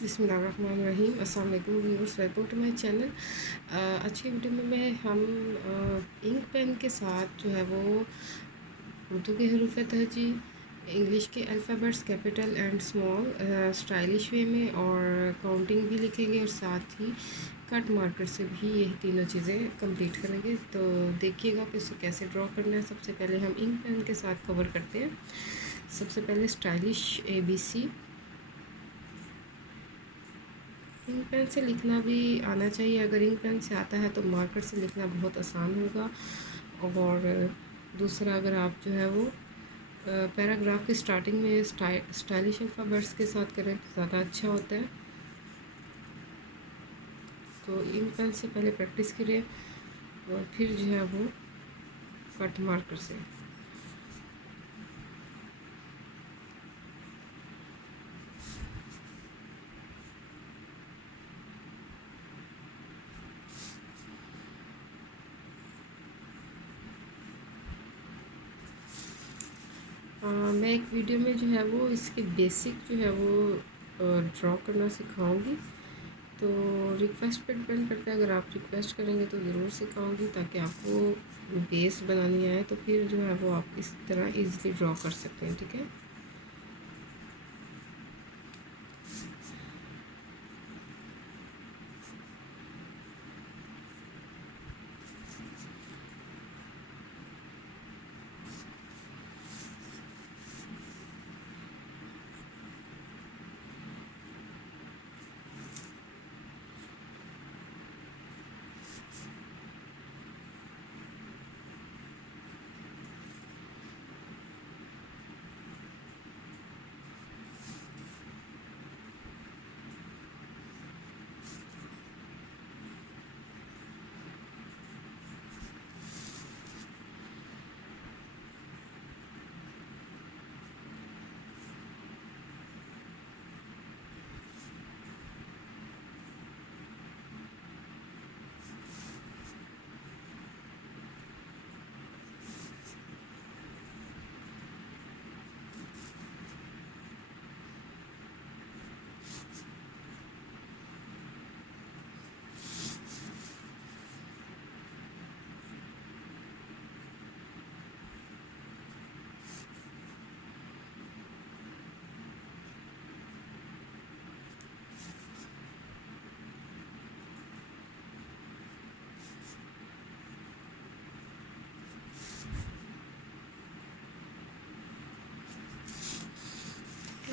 बिस्मिल्लाहिर्रहमानिर्रहीम। अस्सलाम वालेकुम viewers, welcome to my channel. आज की वीडियो में हम इंक पेन के साथ जो है वो उर्दू के हरूफ तहजी, इंग्लिश के alphabets capital and small stylish way में और काउंटिंग भी लिखेंगे और साथ ही कट मार्कर से भी यही तीनों चीज़ें कंप्लीट करेंगे। तो देखिएगा कि इसे कैसे ड्रॉ करना है। सबसे पहले हम इंक पेन के साथ कवर करते हैं। सबसे पहले स्टाइलिश ABC। इंक पेन से लिखना भी आना चाहिए। अगर इंक पेन से आता है तो मार्कर से लिखना बहुत आसान होगा। और दूसरा, अगर आप जो है वो पैराग्राफ की स्टार्टिंग में स्टाइलिश अल्फ़ाबेट्स के साथ करें तो ज़्यादा अच्छा होता है। तो इंक पेन से पहले प्रैक्टिस करिए और फिर जो है वो कट मार्कर से। मैं एक वीडियो में जो है वो इसके बेसिक जो है वो ड्रॉ करना सिखाऊंगी। तो रिक्वेस्ट पे डिपेंड करता है। अगर आप रिक्वेस्ट करेंगे तो ज़रूर सिखाऊंगी ताकि आपको बेस बनानी आए, तो फिर जो है वो आप इस तरह इजीली ड्रॉ कर सकते हैं। ठीक है।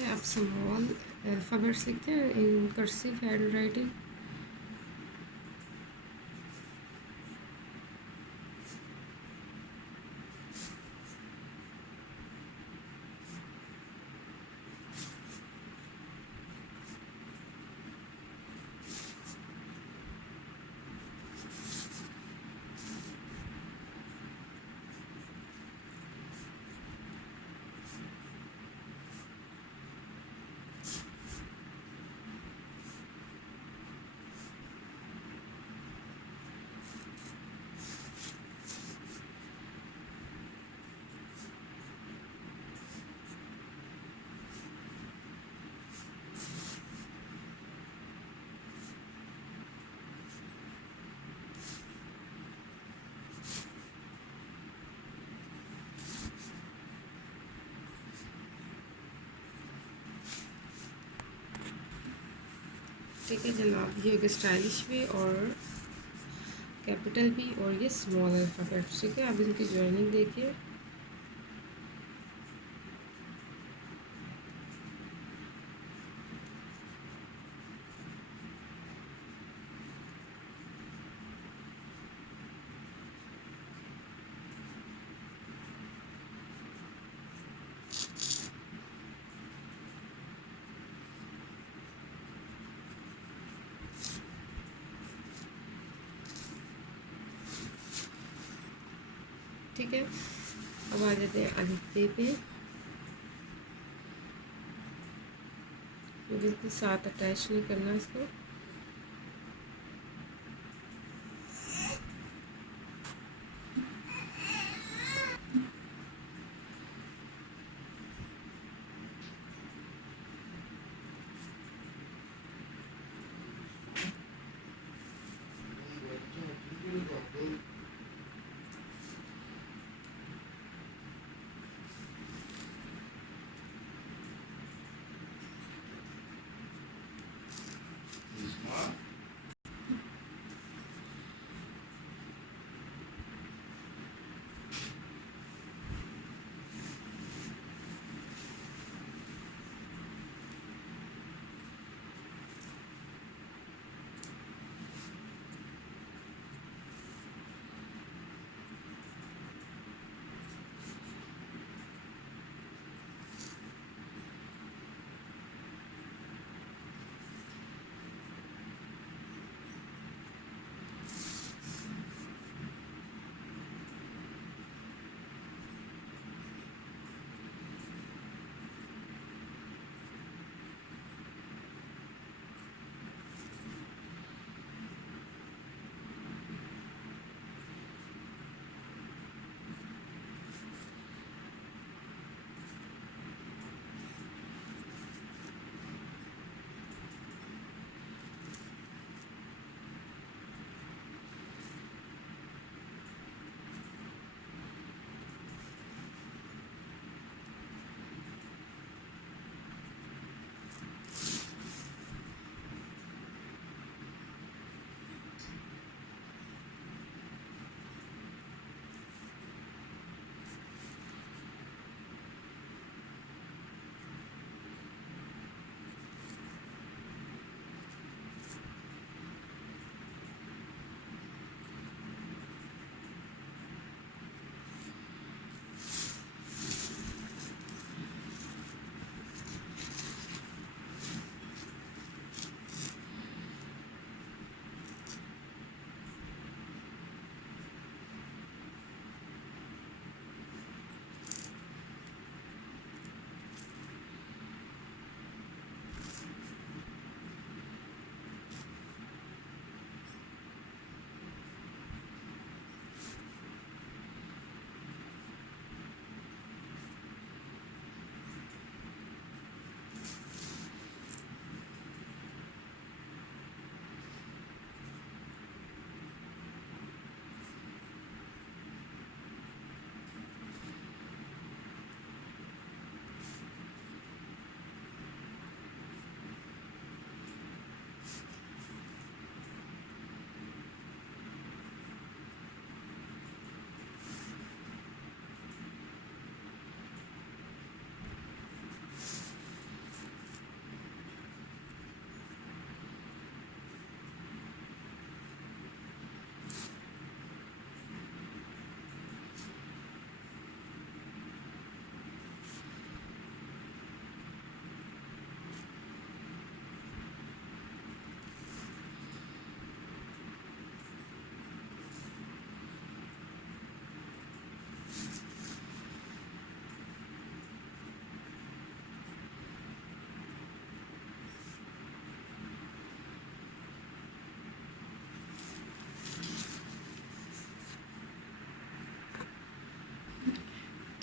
आप स्मॉल अल्फ़ाबेट्स लिखते हैं इन कर्सिव हैंड राइटिंग। ठीक है जनाब, ये होगा स्टाइलिश भी और कैपिटल भी और ये स्मॉल अल्फ़ाबेट्स। ठीक है, अब इनकी जॉइनिंग देखिए। ठीक है, अब आ जाते हैं अलिफ पे। बिल्कुल साथ अटैच नहीं करना इसको।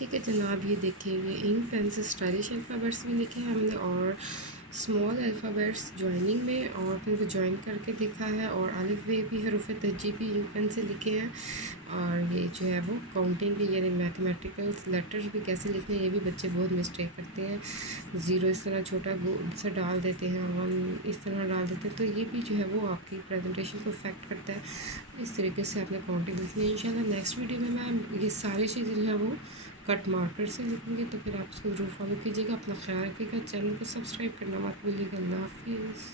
ठीक है जनाब, ये देखिए ये इंक पेन से स्टाइलिश अल्फ़ाबेट्स में लिखे हैं हमने, और स्मॉल अल्फ़ाबेट्स जॉइनिंग में और फिर उनको जॉइन करके देखा है, और अलिफ बे भी हरूफ तहजी भी इंक पेन से लिखे हैं। और ये जो है वो काउंटिंग भी यानी मैथमेटिकल लेटर्स भी कैसे लिखने हैं, ये भी बच्चे बहुत मिस्टेक करते हैं। ज़ीरो इस तरह छोटा सा डाल देते हैं, वन इस तरह डाल देते हैं, तो ये भी जो है वो आपकी प्रेजेंटेशन को इफेक्ट करता है। इस तरीके से आपने काउंटिंग लिखनी है। इंशाल्लाह नेक्स्ट वीडियो में मैं ये सारी चीज़ें जो है वो कट मार्कर से लिखूँगी, तो फिर आप इसको ज़रूर फॉलो कीजिएगा। अपना ख्याल रखिएगा, चैनल को सब्सक्राइब करना मत भूलिएगा। अल्लाह हाफिज़।